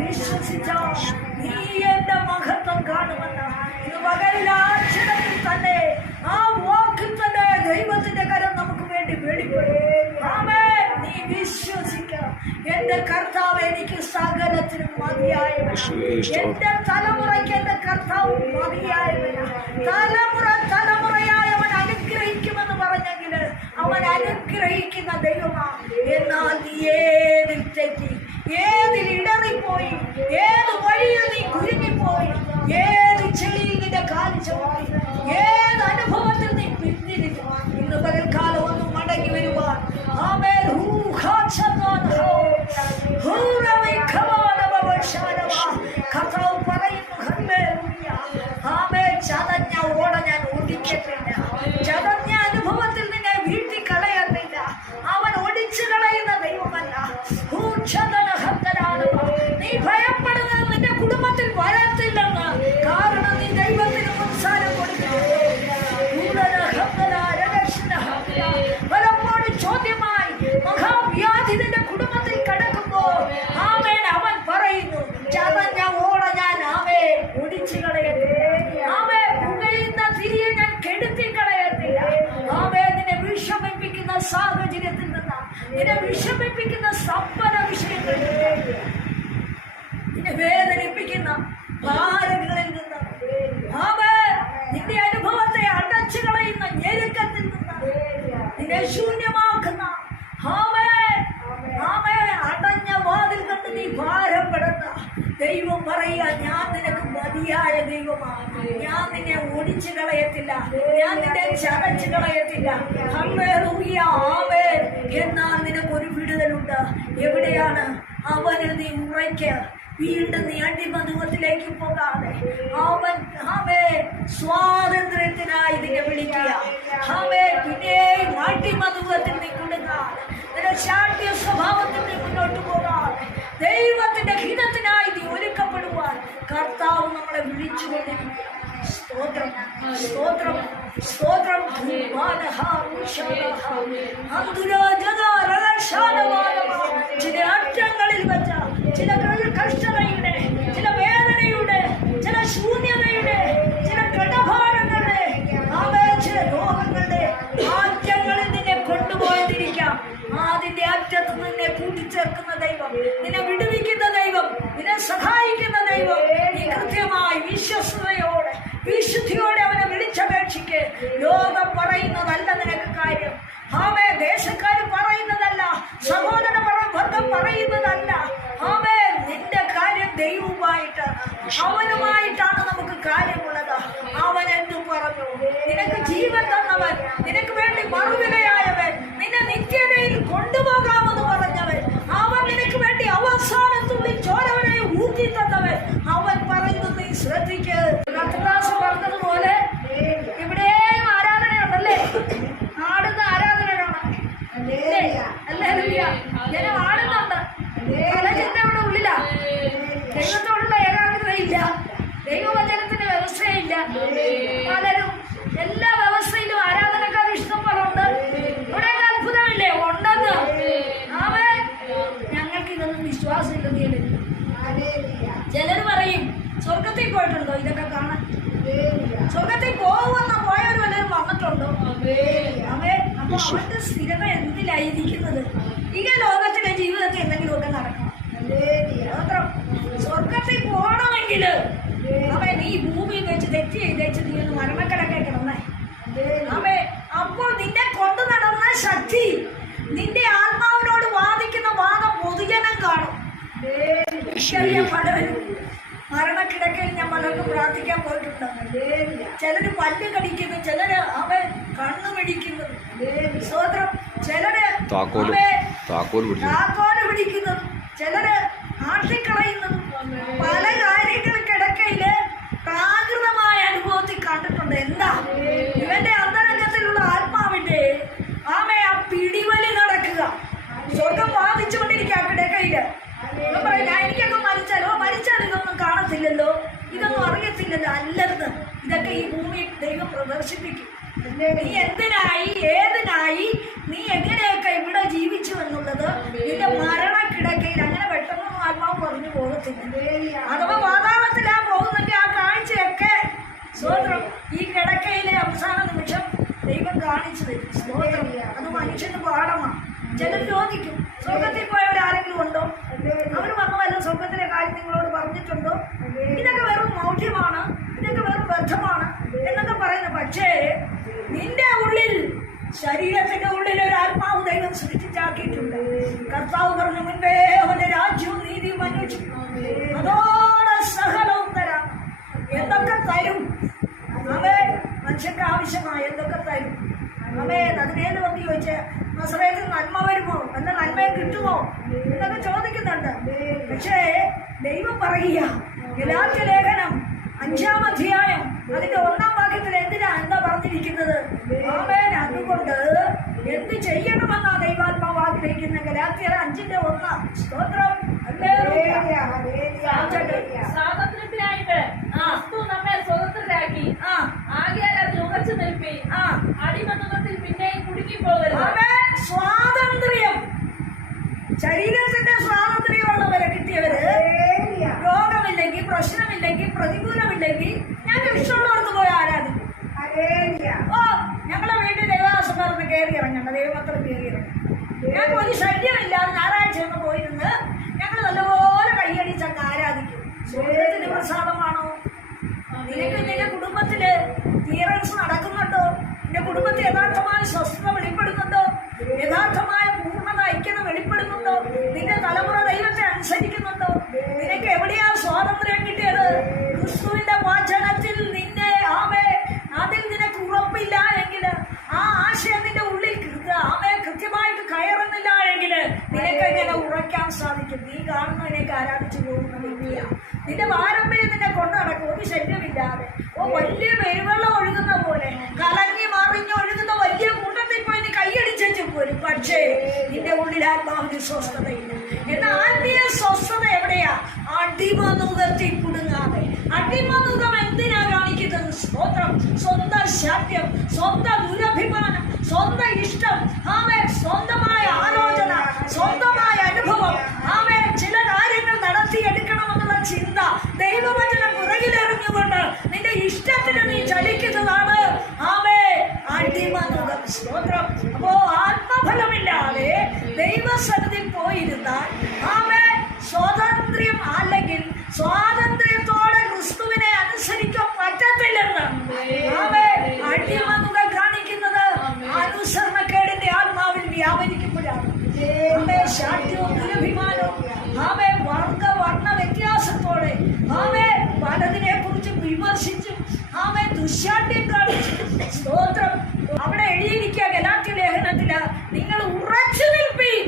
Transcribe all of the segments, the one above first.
വിശ്വസിച്ച നീ എന്റെ മഹത്വം കാണുമെന്ന് ഇത് പകലിലാക്ഷരത്തിൽ തന്നെ ആ വാക്കിൽ തന്നെ ദൈവത്തിന്റെ കരം നമുക്ക് വേണ്ടി വെളിപ്പെടും. ആമേൻ. നീ വിശ്വസിക്ക. എന്റെ കർത്താവ് എനിക്ക് സകലത്തിനും മതിയായവനാണ്. എന്റെ തലമുറയ്ക്ക് എന്റെ കർത്താവ് മതിയായവനാണ്. തലമുറയായി അവൻ അനുഗ്രഹിക്കുമെന്ന് പറഞ്ഞെങ്കിൽ അവൻ അനുഗ്രഹിക്കുന്ന ദൈവമാണ്. എന്നാൽ നീ ഏതിൽ തെറ്റി, ഏതിൽ ഇടറിപ്പോയി, ഏത് വഴിയിൽ നീ കുരുങ്ങിപ്പോയി, ഏത് ചെളിയിൽ നിന്റെ കാല് ചവിട്ടി, ഏത് അനുഭവത്തിൽ നീ പിന്തിരിഞ്ഞു, ഇന്ന് പകൽക്കാലം ഒന്നും മടങ്ങി വരുവാൻ കർത്താവ് പറയുന്നു. ചതഞ്ഞ ഓട ഞാൻ ഓടിക്കത്തില്ല, ചതഞ്ഞ അനുഭവത്തിൽ നിന്നെ വീട്ടി കളയുന്നില്ല. അവൻ ഒടിച്ചു കളയുന്ന ദൈവമല്ല. നീ ഭയപ്പെടുന്നത് നിന്റെ കുടുംബത്തിൽ വരത്തില്ലെന്ന്. കാരണം നീ ദൈവത്തിന് പ്രോത്സാഹനം കൊടുക്കുന്നു. പലപ്പോഴും ചോദ്യമായി മഹാവ്യാധി നിന്റെ കുടുംബത്തിൽ കിടക്കുമ്പോൾ അവൻ പറയുന്നു, ചതഞ്ഞ ഓട ഞാൻ ഒടിച്ചു കളയത്തില്ല, പുകയുന്ന തിരിയെ ഞാൻ കെടുത്തി കളയത്തില്ല. നിന്നെ വിഷമിപ്പിക്കുന്ന സാഹചര്യത്തിൽ നിന്ന്, നിന്നെ വിഷമിപ്പിക്കുന്ന സമ്പന്ന വിഷയങ്ങളിൽ നിന്ന്, നിന്നെ വേദനിപ്പിക്കുന്ന ഭാരങ്ങളിൽ നിന്ന്, നിന്റെ അനുഭവത്തെ അടച്ചു കളയുന്ന ഞെരുക്കത്തിൽ നിന്ന്, നിന്നെ ശൂന്യമാക്കുന്ന അടഞ്ഞ വാതിൽ കണ്ട് നീ ഭാരപ്പെടുന്ന ദൈവം പറയുക, ഞാൻ നിനക്ക് മതിയായ ദൈവമാണ്. ഞാൻ നിന്നെ ഒടിച്ചു കളയത്തില്ല, ഞാൻ നിന്നെ ചതച്ചു കളയത്തില്ല. എന്നാൽ നിനക്കൊരു വിടുതലുണ്ട്. എവിടെയാണ്? അവനിൽ നീ ഉറയ്ക്ക. വീണ്ടും നീ അടിമതുവത്തിലേക്ക് പോകാതെ അവൻ സ്വാതന്ത്ര്യത്തിനായി നിന്നെ വിളിക്കുക. പിന്നെയും അടിമതുവത്തിൽ നീ കൊടുക്കാതെ, നിന്റെ ശാഠ്യ സ്വഭാവത്തിൽ നീ മുന്നോട്ട് പോകാതെ ദൈവത്തിന്റെ ഹിതത്തിനായി നീ ഒരുക്കപ്പെടുവാൻ കർത്താവ് നമ്മളെ വിളിച്ചുകൊണ്ടിരിക്കുക. സ്തോത്രം, സ്തോത്രം, സ്തോത്രം. ചില അറ്റങ്ങളിൽ വെച്ച ചില കഷ്ടതയുടെ, ചില വേദനയുടെ, ചില ശൂന്യതയുടെ, ചില കടഭാരങ്ങളുടെ, ചില രോഗങ്ങളുടെ ആറ്റങ്ങളിൽ നിന്നെ കൊണ്ടുപോയിരിക്കാം. അതിന്റെ അറ്റത്ത് നിന്നെ കൂട്ടിച്ചേർക്കുന്ന ദൈവം, നിന്നെ വിടുവിക്കുന്ന ദൈവം, നിന്നെ സഹായിക്കുന്ന ദൈവം. നീ കൃത്യമായി വിശ്വസ്തയോടെ വിശുദ്ധിയോടെ അവനെ വിളിച്ചപേക്ഷിക്ക്. ലോകം പറയുന്നതല്ല നിനക്ക് കാര്യം. ദേശക്കാർ പറയുന്നതല്ല, സഹോദര വർഗം പറയുന്നതല്ല. നിന്റെ കാര്യം ദൈവവുമായിട്ടാണ്, അവനുമായിട്ടാണ് നമുക്ക് കാര്യമുള്ളത്. അവൻ എന്തു പറഞ്ഞു? നിനക്ക് ജീവൻ തന്നവൻ, നിനക്ക് വേണ്ടി മറുവിലയായവൻ, നിന്നെ നിത്യതയിൽ കൊണ്ടുപോകാമെന്ന് പറഞ്ഞവൻ, അവൻ നിനക്ക് വേണ്ടി അവസാനത്തുള്ളിൽ ചോരവനെ ഊറ്റി തന്നവൻ. അവൻ പറയുന്നത് നീ ശ്രദ്ധിക്ക്. കർത്തദാസ് പറഞ്ഞതുപോലെ ഇവിടെയും ആരാധനയുണ്ടല്ലേ? ആടുന്ന ആരാധന കാണാം. ജനം ആടുന്നുണ്ട്. പല ചിന്തയുടെ ഉള്ളിലാ. ദൈവത്തോടുള്ള ഏകാഗ്രതയില്ല, ദൈവവചനത്തിന്റെ വ്യവസ്ഥയില്ല. പലരും എല്ലാ വ്യവസ്ഥയിലും ആരാധനക്കാർ ഇഷ്ടം പോലെ ഉണ്ട്. ഇവിടെയൊക്കെ അത്ഭുതമില്ലേ? ഉണ്ടെന്ന്. ഞങ്ങൾക്ക് ഇതൊന്നും വിശ്വാസമില്ലെന്ന്. ചിലർ പറയും, സ്വർഗത്തിൽ പോയിട്ടുണ്ടോ ഇതൊക്കെ കാണാൻ? സ്വർഗത്തിൽ പോകുമെന്ന് പോയവർ വല്ലവരും വന്നിട്ടുണ്ടോ? അപ്പൊ അവന്റെ സ്ഥിരത എന്തിലായിരിക്കുന്നത്? ഈ ലോകത്തിലെ ജീവിതത്തിൽ എന്തെങ്കിലുമൊക്കെ നടക്കണം. സ്വർഗത്തിൽ പോകണമെങ്കിൽ ഈ ഭൂമിയിൽ വെച്ച് തെറ്റ് ചെയ്തേച്ച് നീ ഒന്ന് മരണക്കിടക്കെ കിടന്നേ. അപ്പോൾ നിന്നെ കൊണ്ടു നടന്ന ശക്തി, നിന്റെ ആത്മാവിനോട് വാദിക്കുന്ന വാദം പൊതുജനം കാണും. പലവരും മരണക്കിടക്കയിൽ ഞാൻ പലർക്കും പ്രാർത്ഥിക്കാൻ പോയിട്ടുണ്ട്. ചിലര് പല്ല് കടിക്കുന്നു, ചിലര് കണ്ണു പിടിക്കുന്നു, സ്വതന്ത്രം, ചിലര് താക്കോല് പിടിക്കുന്നതും, ചിലര് ആട്ടിക്കളയുന്നതും, പല കാര്യങ്ങൾക്കിടക്കയില് പ്രാകൃതമായ അനുഭവത്തിൽ കണ്ടിട്ടുണ്ട്. എന്താ ഇവന്റെ അന്തരംഗത്തിലുള്ള ആത്മാവിന്റെ ആ പിടിവലി നടക്കുക, സ്വർഗം വാദിച്ചുകൊണ്ടിരിക്കുക കിടക്കയില്. എനിക്കൊക്കെ മരിച്ചാൽ ഇതൊന്നും കാണത്തില്ലല്ലോ, ഇതൊന്നും അറിയത്തില്ലല്ലോ. അല്ലെന്ന് ഇതൊക്കെ ഈ ഭൂമി ദൈവം പ്രദർശിപ്പിക്കും. നീ എന്തിനായി, ഏതിനായി, നീ എങ്ങനെയൊക്കെ ചിലർ ചോദിക്കും, സ്വർഗത്തിൽ പോയവരാരെങ്കിലും ഉണ്ടോ? അവർ പറഞ്ഞു, വല്ല സ്വർഗത്തിലെ കാര്യം നിങ്ങളോട് പറഞ്ഞിട്ടുണ്ടോ? ഇതൊക്കെ വെറും മൗഢ്യമാണ്, ഇതൊക്കെ വെറും ബദ്ധമാണ് എന്നൊക്കെ പറയുന്നു. പക്ഷേ നിന്റെ ഉള്ളിൽ, ശരീരത്തിന്റെ ഉള്ളിൽ ഒരു ആത്മാവ് ദൈവം സൃഷ്ടിച്ചാക്കിയിട്ടുണ്ട്. കർത്താവ് പറഞ്ഞു, മുൻപേ അവന്റെ രാജ്യവും നീതിയും അന്വേഷിക്കും, അതോടെ സകലവും തരാം. എന്തൊക്കെ തരും? അവേ മനുഷ്യർക്ക് ആവശ്യമായ എന്തൊക്കെ തരും? അവേ അതിനേത് വന്ന് ചോദിച്ച് നസറേത്തിൽ നന്മ വരുമോ, എന്ന നന്മയെ കിട്ടുമോ എന്നൊക്കെ ചോദിക്കുന്നുണ്ട്. പക്ഷേ ദൈവം പറയുക, ഗലാത്യ ലേഖനം 5-ാം അധ്യായം അതിന്റെ 1-ാം വാക്യത്തിൽ എന്താ പറഞ്ഞിരിക്കുന്നത്? ആമേൻ. അതുകൊണ്ട് എന്ത് ചെയ്യണമെന്നാ ദൈവാത്മാവ് ആഗ്രഹിക്കുന്ന? ഗലാത്യർ 5:1. സ്തോത്രം. സ്വാതന്ത്ര്യത്തിനായിട്ട് നമ്മെ സ്വതന്ത്രരാക്കി, ആകയാൽ അതിൽ ഉറച്ചു നിൽപ്പി, അടിമത്തത്തിൽ പിന്നെയും കുടുങ്ങിപ്പോകരുത്. സ്വാതന്ത്ര്യം, ശരീരത്തിന്റെ സ്വാതന്ത്ര്യമുള്ളവരെ കിട്ടിയവര്, രോഗമില്ലെങ്കിൽ, പ്രശ്നമില്ലെങ്കിൽ, പ്രതികൂലമില്ലെങ്കിൽ ഞങ്ങൾക്ക് ഇഷ്ടമുള്ളവർക്ക് പോയി ആരാധിക്കും. ഞങ്ങളെ വീട്ടിൽ ദേവദാസന്മാർക്ക് കയറി ഇറങ്ങണ്ട, ദൈവമക്കൾ കയറി ഇറങ്ങണം. ഞങ്ങൾക്ക് ഒരു ശല്യമില്ലാതെ ഞായറാഴ്ച ഒന്ന് പോയിരുന്ന് ഞങ്ങൾ നല്ലപോലെ കൈയടിച്ചങ്ങ് ആരാധിക്കും. സ്വർഗത്തിന്റെ പ്രസാദമാണോ? നിനക്ക് നിന്റെ കുടുംബത്തില് ക്ലിയറൻസ് നടക്കുന്നുണ്ടോ? നിന്റെ കുടുംബത്തിൽ യഥാർത്ഥമായ സ്വസ്ഥത വെളിപ്പെടുന്നുണ്ടോ? യഥാർത്ഥമായ പൂർണ്ണത ഐക്യത വെളിപ്പെടുന്നുണ്ടോ? നിന്റെ തലമുറ ദൈവത്തെ അനുസരിക്കുന്നുണ്ടോ? നിനക്ക് എവിടെയാ സ്വാതന്ത്ര്യം കിട്ടിയത്? ക്രിസ്തുവിന്റെ വചനത്തിൽ നിന്നെ, ആമേ, അതിൽ നിനക്ക് ഉറപ്പില്ല എങ്കിൽ, ആ ആശയം നിന്റെ ഉള്ളിൽ കൃത്യമായിട്ട് കയറുന്നില്ല എങ്കിൽ നിനക്ക് എങ്ങനെ ഉറയ്ക്കാൻ സാധിക്കും? നീ കാണുന്നതിനേക്ക് ആരാധിച്ചു പോകുന്ന വ്യക്തിയാ. നിന്റെ പാരമ്പര്യം നിന്നെ കൊണ്ടു നടക്കും, ഒരു ശല്യമില്ലാതെ. വലിയ പെരുവെള്ളം ഒഴുകുന്ന പോലെ, കലങ്ങി മറിഞ്ഞ് ഒഴുകുന്ന വലിയ കൂട്ടത്തിൽ പോയി നീ കൈയടിച്ചു പോരും. പക്ഷേ നിന്റെ ഉള്ളിൽ ആത്മാവിന് സ്വസ്ഥതയില്ല. എന്നാൽ ആത്മീയ സ്വസ്ഥത എവിടെയാ? അടിമനുഖത്തിൽ കുടുങ്ങാതെ. അടിമനുഖം എന്തിനാ കാണിക്കുന്നത്? സ്തോത്രം. സ്വന്തം ശാഠ്യം, സ്വന്തം ദുരഭിമാനം, സ്വന്തം ഇഷ്ടം, ആമേ, സ്വന്തമായ ആലോചന, സ്വന്തമായ അനുഭവം, ആമേ, ചില കാര്യങ്ങൾ നടത്തിയെടുക്കണമെന്നുള്ള ചിന്ത, ദൈവവചനം പുറകിലെറിഞ്ഞുകൊണ്ട് നിന്റെ ഇഷ്ടത്തിന് നീ ചലിക്കുന്നതാണ്, ആമേ, അടിമനുഖം. സ്തോത്രം. അപ്പോ ആത്മഫലമില്ലാതെ ദൈവസന്നിധിയിൽ പോയിരുന്നാൽ, ആമേ, സ്വാതന്ത്ര്യം അല്ലെങ്കിൽ സ്വാതന്ത്ര്യത്തോടെ ക്രിസ്തുവിനെ അനുസരിക്കാൻ പറ്റത്തില്ലെന്ന്, ആമേ, അടിമനുഖം കാണിക്കുന്നത് അനുസരണക്കേടിന്റെ ആത്മാവിൽ വ്യാപരിക്കുമ്പോഴാണ്. ആമേ, ശാഠ്യവും ദുരഭിമാനവും, ആമേ, വർണ്ണ വ്യത്യാസത്തോടെ, ആമേ, പലതിനെ കുറിച്ച് വിമർശിച്ചും, ആമേ, ദുശ്ശാഠ്യം കാണിച്ചു. സ്തോത്രം. അവിടെ എഴുതിയിരിക്കുക ഗലാത്യ ലേഖനത്തില്, നിങ്ങൾ ഉറച്ചു നിൽപ്പീൻ.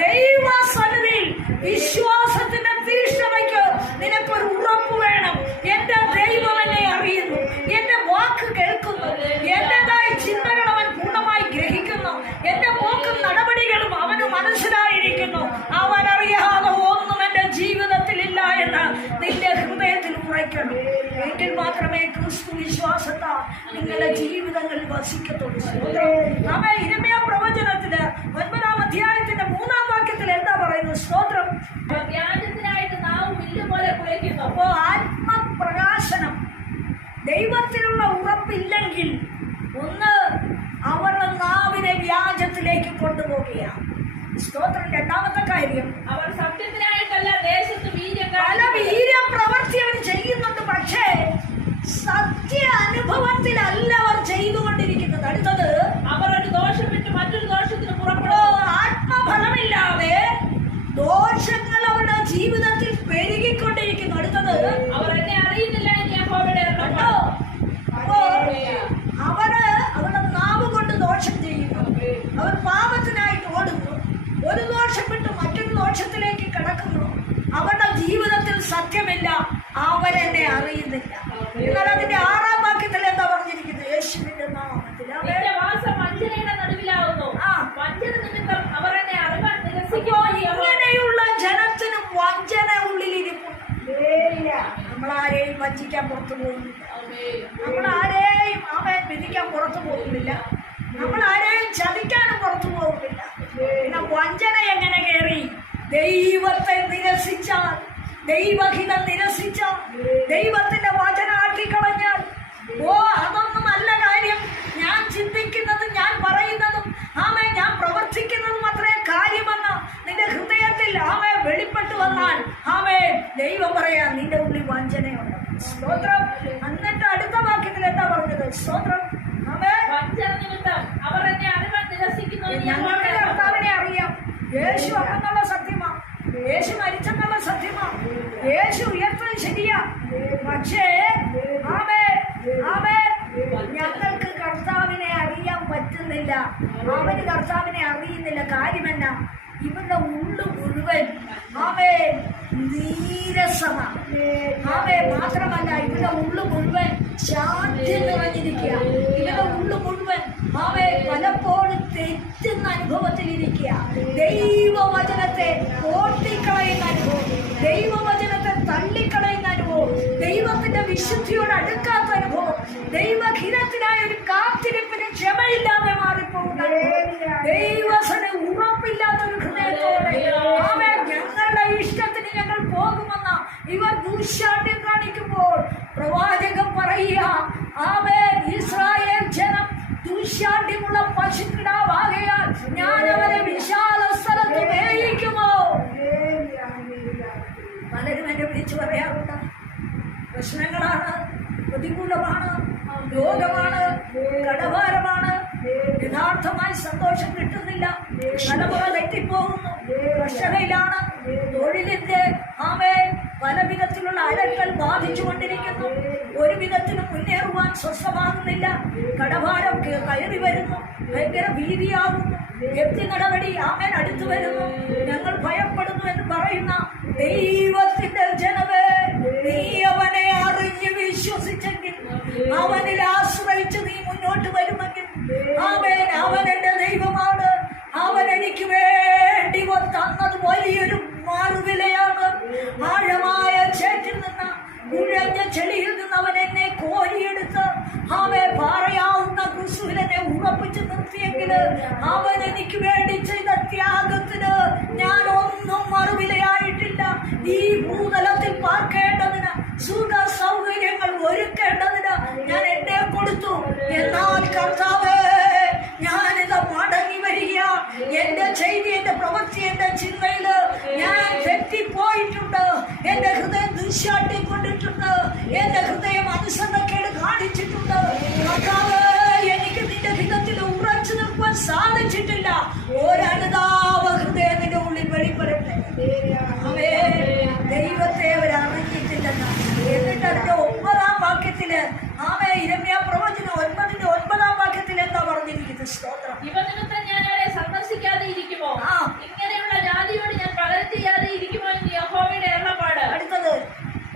ദൈവസന്നിധിയിൽ വിശ്വാസത്തിന്റെ തീഷ്ണതയ്ക്ക് നിനക്കൊരു ഉറപ്പ് വേണം. എന്റെ ദൈവം എന്നെ അറിയുന്നു, എന്റെ വാക്ക് കേൾക്കുന്നു, എന്റേതായ ചിന്തകൾ അവൻ പൂർണ്ണമായി ഗ്രഹിക്കുന്നു, എന്റെ പോക്കും നടപടികളും അവന് മനസ്സിലായിരിക്കുന്നു. അവൻ അറിയാതെ ഒന്നും എന്റെ ജീവിതത്തിലില്ല എന്ന് നിന്റെ ഹൃദയത്തിൽ ഉറയ്ക്കണം. എങ്കിൽ മാത്രമേ ക്രിസ്തു വിശ്വാസത്താൽ നിങ്ങളുടെ ജീവിതങ്ങളിൽ വസിക്കത്തുള്ളൂ. അവൻ ഇരമ്യ പ്രവചനത്തില് 9-ാം അധ്യായത്തിന്റെ 3-ാം വാക്യത്തിൽ എന്താ പറയുന്നത്? സ്തോത്രം. വ്യാജത്തിനായിട്ട് നാവും വില്ല് പോലെ കുലയ്ക്കുന്നു. അപ്പോ ആത്മപ്രകാശനം, ദൈവത്തിലുള്ള ഉറപ്പില്ലെങ്കിൽ ഒന്ന് അവരുടെ നാവിനെ വ്യാജത്തിലേക്ക് കൊണ്ടുപോവുകയാണ്. സ്തോത്രം. രണ്ടാമത്തെ കാര്യം, അവർ സത്യത്തിനായിട്ടല്ല ദേശത്ത് പല വീര്യം പ്രവർത്തി അവർ ചെയ്യുന്നുണ്ട്, പക്ഷേ സത്യ അനുഭവത്തിലല്ല അവർ ചെയ്തുകൊണ്ടിരിക്കുന്നത്. അടുത്തത്, അവർ ഒരു ദോഷം വിട്ട് മറ്റൊരു ദോഷത്തിന് പുറപ്പെടും. ആത്മഫലമില്ലാതെ ദോഷങ്ങൾ അവരുടെ ജീവിതത്തിൽ പെരുകിക്കൊണ്ടിരിക്കുന്നു. അടുത്തത്, അവർ എന്നെ അറിയുന്നില്ല എന്ന് യഹോവയുടെ കണ്ടോ? അപ്പോ അവരുടെ നാവ് കൊണ്ട് ദോഷം ചെയ്യുന്നു, അവർ പാപത്തിനായിട്ട് ഓടുന്നു, ഒരു ദോഷം വിട്ട് മറ്റൊരു ദോഷത്തിലേക്ക് കിടക്കുന്നു. അവരുടെ ജീവിതത്തിൽ സത്യമില്ല, അവരെന്നെ അറിയുന്നില്ല. എന്നാൽ അതിന്റെ 6-ാം വാക്യത്തിൽ എന്താ പറഞ്ഞിരിക്കുന്നത്? യേശുവിന്റെ നാമത്തിൽ വാസം വഞ്ചനയുടെ നടുവിലാവുന്നു. വഞ്ചന നിമിത്തം അവർ എന്നെ അറിവാൻ നിരസിക്കുമോ? ഇങ്ങനെയുള്ള ജനത്തിന് വഞ്ചന ഉള്ളിലിരിപ്പുണ്ട്. നമ്മളാരെയും വഞ്ചിക്കാൻ പുറത്തു പോകുന്നില്ല, നമ്മളാരെയും വിധിക്കാൻ പുറത്തു പോകുന്നില്ല, നമ്മളാരെയും ചതിക്കാനും പുറത്തു പോകുന്നില്ല. പിന്നെ വഞ്ചന എങ്ങനെ കയറി? ദൈവത്തെ നിരസിച്ചാൽ, ദൈവഹിതം നിരസിച്ചാൽ, ദൈവത്തിന്റെ വചനം ആട്ടിക്കളഞ്ഞാൽ, അതൊന്നും അല്ല കാര്യം. ഞാൻ ചിന്തിക്കുന്നതും ഞാൻ പറയുന്നതും, ഞാൻ പ്രവർത്തിക്കുന്ന എന്ന് ഞങ്ങൾക്ക് കർത്താവിനെ അറിയാം. യേശു ആണെന്നുള്ള സത്യമാ, യേശു മരിച്ചെന്നുള്ള സത്യമാ, യേശു ഉയർത്തത് ശരിയാ. പക്ഷേ ഞങ്ങൾക്ക് കർത്താവിനെ അറിയാൻ പറ്റുന്നില്ല. അവന് കർത്താവിനെ അറിയുന്നില്ല. കാര്യമെന്ന ഇവരുടെ ഉള്ളു മുഴുവൻ നീരസമാണ്. മാത്രമല്ല ഇവരുടെ ഉള്ളു മുഴുവൻ ശാന്തി നിറഞ്ഞിരിക്കുക. ഇവരുടെ ഉള്ളു മുഴുവൻ പലപ്പോഴും തെറ്റുന്ന അനുഭവത്തിലിരിക്കുക. ദൈവവചനത്തെ ഓട്ടിക്കളയുന്ന അനുഭവം, ദൈവവചനത്തെ തള്ളിക്കളയുന്ന അനുഭവം, ദൈവത്തിന്റെ വിശുദ്ധിയോട് അടുക്കാത്ത അനുഭവം, ദൈവഹിതത്തിനായ ഒരു കാത്തിരിപ്പിന് ക്ഷമയില്ലാതെ മാറിപ്പോകുന്ന ദൈവസന് ഉറപ്പില്ലാത്തൊരു ഹൃദയത്തോടെ ഞങ്ങളുടെ ഇഷ്ടത്തിന് ഞങ്ങൾ പോകുമെന്ന ഇവർ ദുശാഠ്യം കാണിക്കുമ്പോൾ പ്രവാചകൻ പറയുക, ഇസ്രായേൽ ജനം ദുശാഠ്യമുള്ള പശുക്കിടാവാകയാൽ ഞാൻ അവരെ വിശാല സ്ഥലത്ത് മേയിക്കുമോ? പലരും എന്നെ വിളിച്ചു പറയാറുണ്ട്, പ്രശ്നങ്ങളാണ്, പ്രതികൂലമാണ്, രോഗമാണ്, കടഭാരമാണ്, യഥാർത്ഥമായി സന്തോഷം കിട്ടുന്നില്ല, തലമുറ തെറ്റിപ്പോകുന്നു, കർഷകയിലാണ്, തൊഴിലിന്റെ പല വിധത്തിലുള്ള അലക്കൽ ബാധിച്ചുകൊണ്ടിരിക്കുന്നു, ഒരു വിധത്തിലും മുന്നേറുവാൻ സ്വസ്ഥമാകുന്നില്ല, കടഭാരം കയറി വരുന്നു, ഭയങ്കര ഭീതിയാകുന്നു, വ്യക്തി നടപടി അടുത്തു വരുന്നു, ഞങ്ങൾ ഭയപ്പെടുന്നു എന്ന് പറയുന്ന ദൈവത്തിന്റെ ജനമേ, നീ അവനെ അറിഞ്ഞ് വിശ്വസിച്ചെങ്കിൽ, അവനിൽ ആശ്രയിച്ച് നീ മുന്നോട്ട് വരുമെങ്കിൽ, അവൻ എന്റെ ദൈവമാണ്, അവൻ എനിക്ക് വേണ്ടി തന്നത് വലിയൊരു മാറുവിലയാണ്. ആഴമായ ചേറ്റിൽ നിന്ന്, കുഴഞ്ഞ ചെളിയിൽ നിന്ന് അവൻ എന്നെ കോരിയെടുത്ത് പറയാവുന്ന ക്രിസ്തുവിൽ എന്നെ ഉറപ്പിച്ച് നിർത്തിയെങ്കിൽ, അവൻ എനിക്ക് വേണ്ടി ചെയ്ത ത്യാഗത്തിന് ഞാൻ ഒന്നും മറുവിലയായിട്ടില്ല. ഈ ഭൂതലത്തിൽ പാർക്കേണ്ടതിന്, സുഖ സൗകര്യങ്ങൾ ഒരുക്കേണ്ടതിന് ഞാൻ എന്നെ കൊടുത്തു. എന്നാൽ കർത്താവേ, ഞാനിത് മടങ്ങി വരിക. എന്റെ ചെയ്തി, എന്റെ പ്രവൃത്തി, എന്റെ ചിന്തയില് ഞാൻ തെറ്റിപ്പോയിട്ടുണ്ട്. എന്റെ ഹൃദയം ദുശാഠ്യം കൊണ്ടിട്ടുണ്ട്. എന്റെ ഹൃദയം അനുസരണക്കേട് കാണിച്ചിട്ടുണ്ട്. കർത്താവേ, എനിക്ക് നിന്റെ ഹിതത്തിൽ ഉറച്ചു നിൽക്കാൻ സാധിച്ചിട്ടില്ല. ഒരനുതാപ ഹൃദയം നിന്റെ ഉള്ളിൽ വെളിപ്പെടട്ടെ. ദൈവത്തെ അവരറിഞ്ഞിട്ടില്ലെന്ന്. എന്നിട്ട് അതിന്റെ 9-ാം വാക്യത്തില് ഇരമ്യാ പ്രവചനം 9-ന്റെ 9-ാം എന്താ പറഞ്ഞിരിക്കുന്നത്? സ്തോത്രം. ഇവ നിമിത്തം ഞാൻ അവരെ സന്ദർശിക്കാതെ ഇരിക്കുമോ? ഇങ്ങനെയുള്ള ജാതിയോട് ഞാൻ പകരം ചെയ്യാതെ ഇരിക്കുമോ എന്ന് യഹോവയുടെ അരുളപ്പാട്. അടുത്തത്,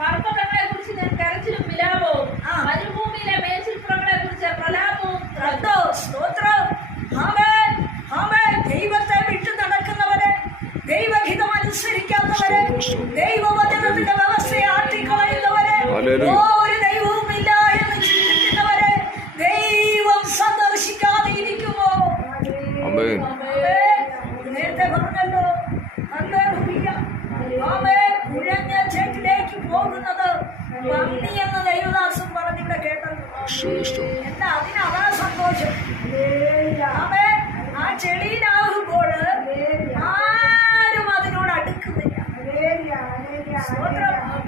പർവ്വതങ്ങളെ കുറിച്ച് ഞാൻ കരച്ചിലും വിലാപവും, മരുഭൂമിയിലെ മേച്ചിൽപ്പുറങ്ങളെ കുറിച്ച് പ്രലാപവും. സ്തോത്രം. ദൈവത്തെ വിട്ടു നടക്കുന്നവരെ, ദൈവഹിതം അനുസരിക്കാത്തവരെ, ദൈവവചനത്തിന്റെ വ്യവസ്ഥയെ ആട്ടിക്കളയുന്നവരെ, ഒരു ദൈവവും ഇല്ല എന്ന് ചിന്തിക്കുന്നവരെ ദൈവം സന്ദർശിക്കാതെ ഇരിക്കുമോ? നേരത്തെ പറഞ്ഞല്ലോ, കുഴഞ്ഞ ചേട്ടിലേക്ക് പോകുന്നത് പന്നി എന്ന് ദൈവദാസൻ പറഞ്ഞിവിടെ കേട്ടല്ലോ. എന്താ അതിനതാ സന്തോഷം. ആ ചെളിയിലാകുമ്പോൾ ആരും അതിനോട് അടുക്കുന്നില്ല.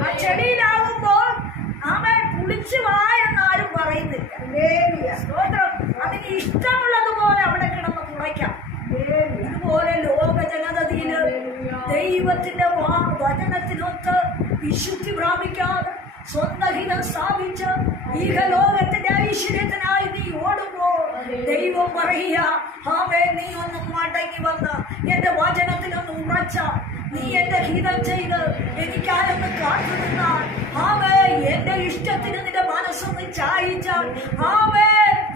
ആ ചെളിയിലാകുമ്പോൾ കുളിച്ചു വാ എന്നാരും പറയുന്നില്ല. സ്തോത്രം. അതിന് ഇഷ്ടമുള്ളതുപോലെ അവിടെ കിടന്ന് കുളയ്ക്കാം. ഇതുപോലെ ലോക ജനതയില് ദൈവത്തിന്റെ വചനത്തിനൊത്ത് വിശുദ്ധി പ്രാപിക്കാതെ സ്വന്തം ഹിതം സ്ഥാപിച്ച് ഈഹലോകത്തിന്റെ ഐശ്വര്യത്തിനായി നീ ഓടുമ്പോൾ ദൈവം പറയുക, നീ ഒന്ന് മടങ്ങി വന്ന് എന്റെ വചനത്തിലൊന്ന് ഉറച്ച, നീ എന്റെ ഹിതം ചെയ്ത് എനിക്കാരെന്ന് കാത്തുനിന്നാൽ, എന്റെ ഇഷ്ടത്തിന് നിന്റെ മനസ്സൊന്ന് ചായിച്ചാൽ,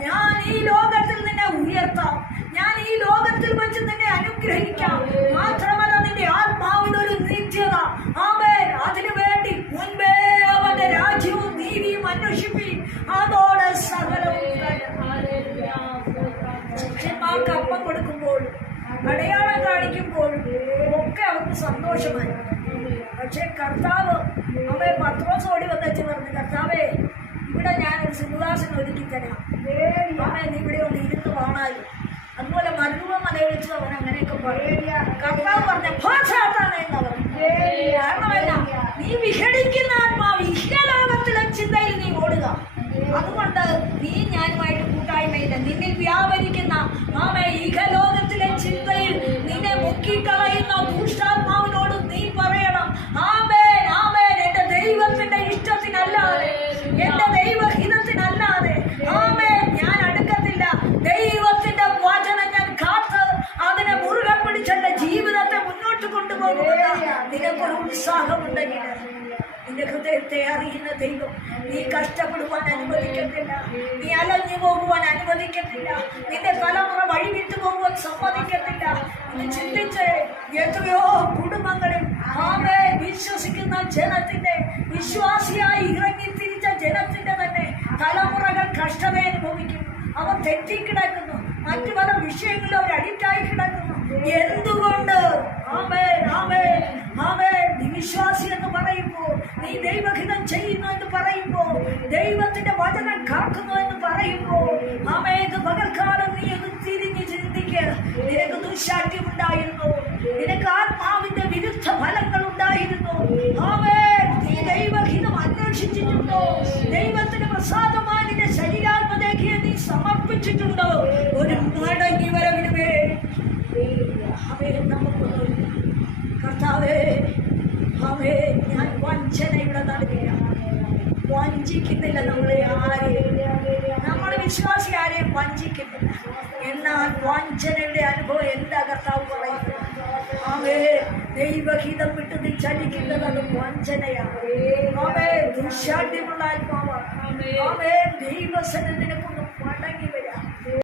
ഞാൻ ഈ ലോകത്തിൽ നിന്നെ ഉയർത്താം, ഞാൻ ഈ ലോകത്തിൽ വെച്ച് നിന്നെ അനുഗ്രഹിക്കാം. മാത്രമല്ല നിന്റെ ആത്മാവിനൊരു നിത്യത. അതിനു വേണ്ടി മുൻപേ അവന്റെ രാജ്യവും നീതിയും അന്വേഷിപ്പി, അതോടെ സകലവും. ശിഷ്യന്മാർക്ക് അപ്പം കൊടുക്കുമ്പോൾ, അടയാളം കാണിക്കുമ്പോൾ ഒക്കെ അവർക്ക് സന്തോഷമായി. പക്ഷെ കർത്താവ് പത്രോസ് ഓടി വന്നു പറഞ്ഞു, കർത്താവേ, ഇവിടെ ഞാനൊരു സിംഹാസനം ഒരുക്കി തരാം, നീ ഇവിടെ ഒന്ന് ഇരുന്ന് കാണാനും. അതുപോലെ മരുമലയെ വെച്ച് അവൻ അങ്ങനെയൊക്കെ പറയുക. കർത്താവ് പറഞ്ഞ ഭാഷാട്ടാണ് എന്ന് പറഞ്ഞു. കാരണമല്ല, നീ വിഘടിക്കുന്ന ആത്മാവ് ഇഹലോകത്തിലെ ചിന്തയിൽ നീ ഓടുക. അതുകൊണ്ട് നീ ഞാനുമായിട്ട് കൂട്ടായ്മയില്ല. നിന്നിൽ വ്യാപരിക്കുന്ന ഇഹലോകത്തിലെ ഉത്സാഹമുണ്ടെങ്കിൽ നിന്റെ ഹൃദയത്തെ അറിയുന്ന ദൈവം നീ കഷ്ടപ്പെടുവാൻ അനുവദിക്കത്തില്ല, നീ അലഞ്ഞു പോകുവാൻ അനുവദിക്കത്തില്ല, നിന്റെ തലമുറ വഴിവിട്ടു പോകുവാൻ സമ്മതിക്കത്തില്ല. നീ ചിന്തിച്ച് എത്രയോ കുടുംബങ്ങളിൽ ആമേ വിശ്വസിക്കുന്ന ജനത്തിന്റെ വിശ്വാസിയായി ഇറങ്ങിത്തിരിച്ച ജനത്തിന്റെ തന്നെ തലമുറകൾ കഷ്ടത അനുഭവിക്കും. അവർ തെറ്റിക്കിടക്കുന്നു, മറ്റു പല വിഷയങ്ങളിൽ അവർ അഡിക്റ്റായി കിടക്കുന്നു. എന്തുകൊണ്ട്? ആമേൻ ആമേൻ ആമേൻ. നീ വിശ്വാസി എന്ന് പറയുമ്പോ, നീ ദൈവഹിതം ചെയ്യുന്നു എന്ന് പറയുമ്പോ, ദൈവത്തിന്റെ വചനം കാക്കുന്നു എന്ന് പറയുമ്പോ, ആമേൻ പകൽക്കാലം നീ ഒന്ന് തിരിഞ്ഞ് ചിന്തിക്കുക. നിനക്ക് ദുശാഠ്യം ഉണ്ടായിരുന്നു, നിനക്ക് ആത്മാവിന്റെ വിരുദ്ധ ഫലങ്ങൾ ഉണ്ടായിരുന്നു. ആമേൻ. നീ ദൈവഹിതം അന്വേഷിച്ചിട്ടുണ്ടോ? ദൈവത്തിന് പ്രസാദമായ നിന്റെ ശരീരാത്മദേഹിയെ നീ സമർപ്പിച്ചിട്ടുണ്ടോ? ഒരു മടങ്ങി വരവിന് കർത്താവേ, അവേ ഞാൻ വഞ്ചനയുടെ നടുകയാണ്. വഞ്ചിക്കുന്നില്ല നമ്മളെ ആരെയും, നമ്മൾ വിശ്വാസി ആരെയും വഞ്ചിക്കുന്നില്ല. എന്നാൽ വഞ്ചനയുടെ അനുഭവം എന്താ കർത്താവ് പറയുന്നത്? അവേ ദൈവഹിതം വിട്ട് നീ ചലിക്കുന്നത് അത് വഞ്ചനയാണ്. അവേ ദുശാഠ്യമുള്ള ആത്മാവാണ്. അവേ ദൈവസന്നിധിനെ കൊണ്ട് മടങ്ങി